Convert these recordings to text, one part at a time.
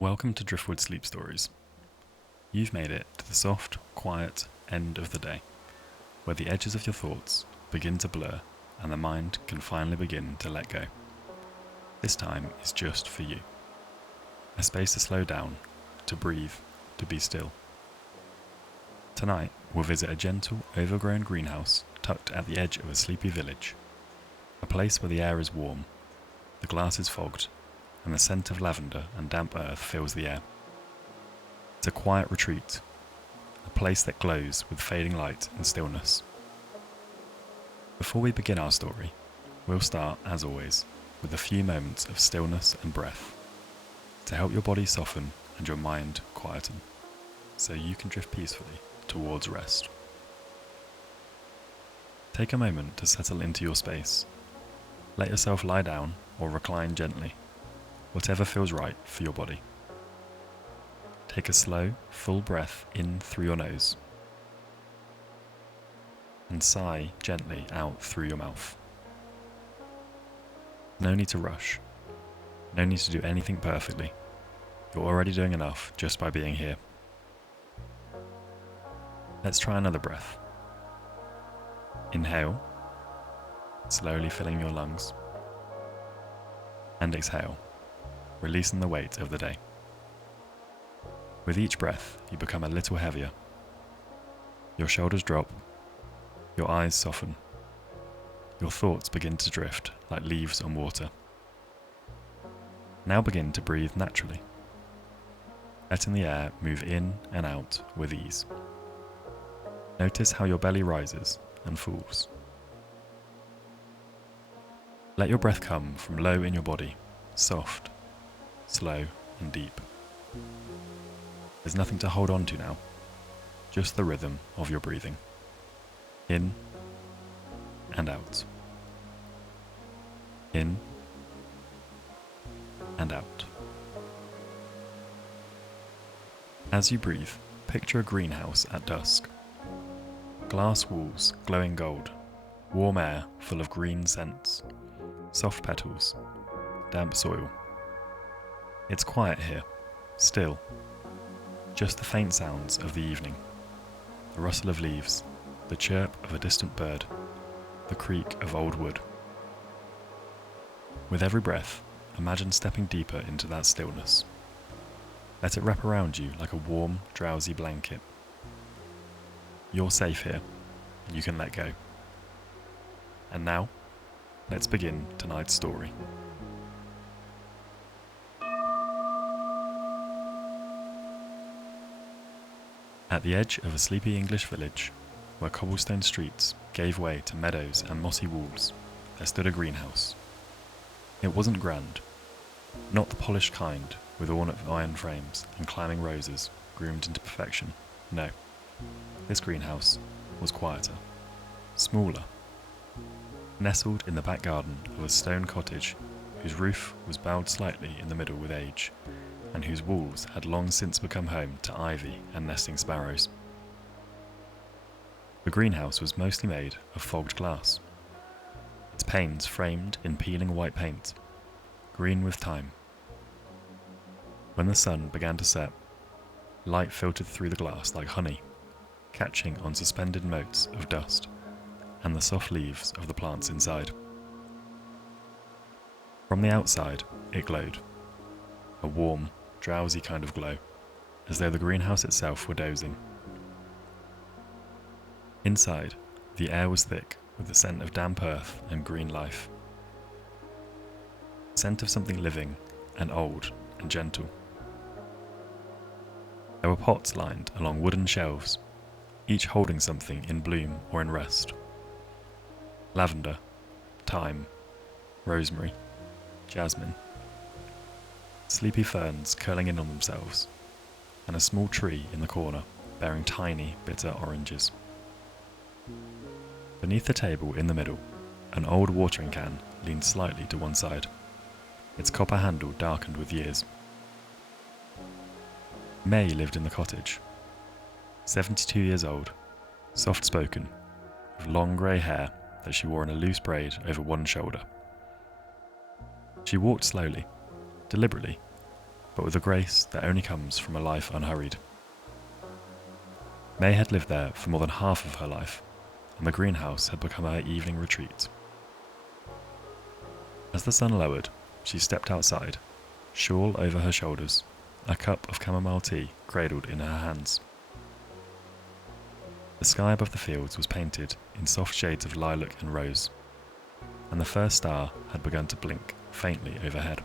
Welcome to Driftwood Sleep Stories. You've made it to the soft, quiet end of the day, where the edges of your thoughts begin to blur and the mind can finally begin to let go. This time is just for you. A space to slow down, to breathe, to be still. Tonight, we'll visit a gentle, overgrown greenhouse tucked at the edge of a sleepy village. A place where the air is warm, the glass is fogged, and the scent of lavender and damp earth fills the air. It's a quiet retreat, a place that glows with fading light and stillness. Before we begin our story, we'll start, as always, with a few moments of stillness and breath, to help your body soften and your mind quieten, so you can drift peacefully towards rest. Take a moment to settle into your space. Let yourself lie down or recline gently, whatever feels right for your body. Take a slow, full breath in through your nose and sigh gently out through your mouth. No need to rush. No need to do anything perfectly. You're already doing enough just by being here. Let's try another breath. Inhale, slowly filling your lungs, and exhale, releasing the weight of the day. With each breath, you become a little heavier. Your shoulders drop, your eyes soften, your thoughts begin to drift like leaves on water. Now begin to breathe naturally, letting the air move in and out with ease. Notice how your belly rises and falls. Let your breath come from low in your body, soft, slow and deep. There's nothing to hold on to now, just the rhythm of your breathing. In and out. In and out. As you breathe, picture a greenhouse at dusk. Glass walls glowing gold, warm air full of green scents, soft petals, damp soil. It's quiet here, still. Just the faint sounds of the evening, the rustle of leaves, the chirp of a distant bird, the creak of old wood. With every breath, imagine stepping deeper into that stillness. Let it wrap around you like a warm, drowsy blanket. You're safe here, and you can let go. And now, let's begin tonight's story. At the edge of a sleepy English village, where cobblestone streets gave way to meadows and mossy walls, there stood a greenhouse. It wasn't grand, not the polished kind with ornate iron frames and climbing roses groomed into perfection. No, this greenhouse was quieter, smaller, nestled in the back garden of a stone cottage whose roof was bowed slightly in the middle with age, and whose walls had long since become home to ivy and nesting sparrows. The greenhouse was mostly made of fogged glass, its panes framed in peeling white paint, green with time. When the sun began to set, light filtered through the glass like honey, catching on suspended motes of dust and the soft leaves of the plants inside. From the outside, it glowed, a warm, drowsy kind of glow, as though the greenhouse itself were dozing. Inside, the air was thick with the scent of damp earth and green life. The scent of something living and old and gentle. There were pots lined along wooden shelves, each holding something in bloom or in rest. Lavender, thyme, rosemary, jasmine. Sleepy ferns curling in on themselves, and a small tree in the corner bearing tiny, bitter oranges. Beneath the table in the middle, an old watering can leaned slightly to one side, its copper handle darkened with years. May lived in the cottage, 72 years old, soft-spoken, with long grey hair that she wore in a loose braid over one shoulder. She walked slowly, deliberately, but with a grace that only comes from a life unhurried. May had lived there for more than half of her life, and the greenhouse had become her evening retreat. As the sun lowered, she stepped outside, shawl over her shoulders, a cup of chamomile tea cradled in her hands. The sky above the fields was painted in soft shades of lilac and rose, and the first star had begun to blink faintly overhead.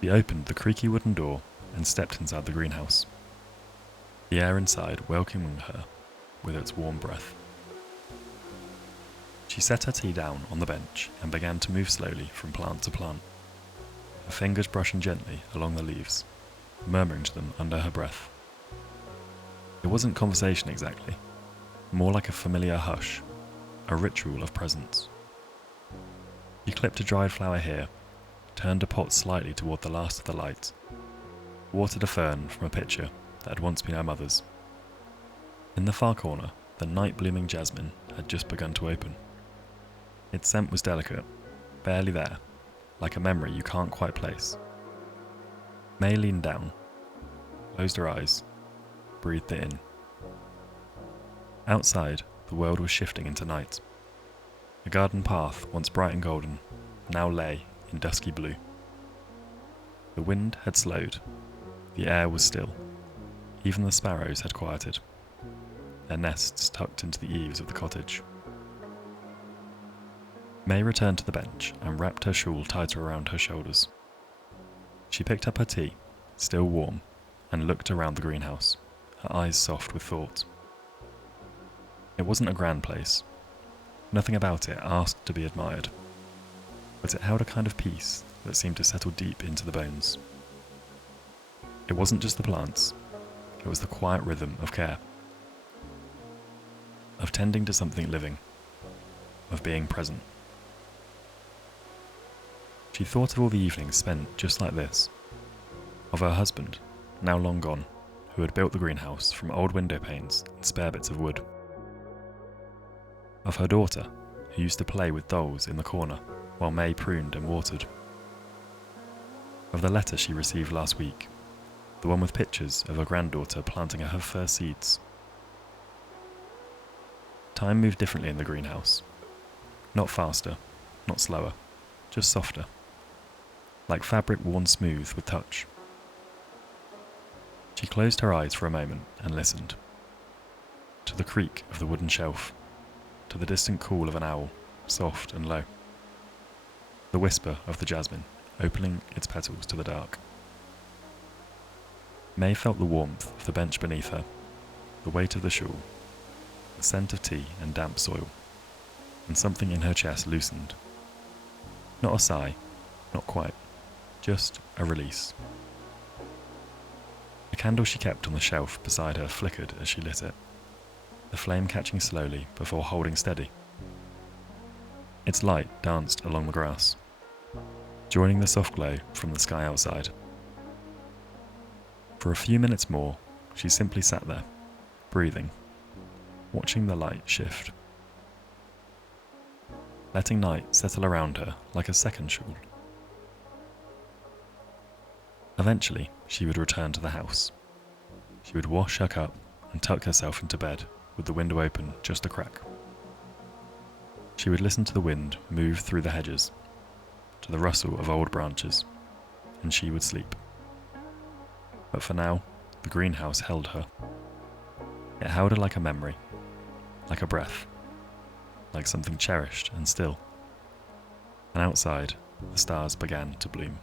She opened the creaky wooden door and stepped inside the greenhouse, the air inside welcoming her with its warm breath. She set her tea down on the bench and began to move slowly from plant to plant, her fingers brushing gently along the leaves, murmuring to them under her breath. It wasn't conversation exactly, more like a familiar hush, a ritual of presence. She clipped a dried flower here, turned a pot slightly toward the last of the light, watered a fern from a pitcher that had once been her mother's. In the far corner, the night-blooming jasmine had just begun to open. Its scent was delicate, barely there, like a memory you can't quite place. May leaned down, closed her eyes, breathed it in. Outside, the world was shifting into night. The garden path, once bright and golden, now lay in dusky blue. The wind had slowed, the air was still, even the sparrows had quieted, their nests tucked into the eaves of the cottage. May returned to the bench and wrapped her shawl tighter around her shoulders. She picked up her tea, still warm, and looked around the greenhouse, her eyes soft with thought. It wasn't a grand place. Nothing about it asked to be admired, but it held a kind of peace that seemed to settle deep into the bones. It wasn't just the plants, it was the quiet rhythm of care, of tending to something living, of being present. She thought of all the evenings spent just like this, of her husband, now long gone, who had built the greenhouse from old window panes and spare bits of wood. Of her daughter, who used to play with dolls in the corner while May pruned and watered. Of the letter she received last week, the one with pictures of her granddaughter planting her first seeds. Time moved differently in the greenhouse. Not faster, not slower, just softer, like fabric worn smooth with touch. She closed her eyes for a moment and listened. To the creak of the wooden shelf, to the distant call of an owl, soft and low. The whisper of the jasmine, opening its petals to the dark. May felt the warmth of the bench beneath her, the weight of the shawl, the scent of tea and damp soil, and something in her chest loosened. Not a sigh, not quite, just a release. The candle she kept on the shelf beside her flickered as she lit it, the flame catching slowly before holding steady. Its light danced along the grass, joining the soft glow from the sky outside. For a few minutes more, she simply sat there, breathing, watching the light shift, letting night settle around her like a second shawl. Eventually, she would return to the house. She would wash her cup and tuck herself into bed with the window open just a crack. She would listen to the wind move through the hedges, to the rustle of old branches, and she would sleep. But for now, the greenhouse held her. It held her like a memory, like a breath, like something cherished and still. And outside, the stars began to bloom.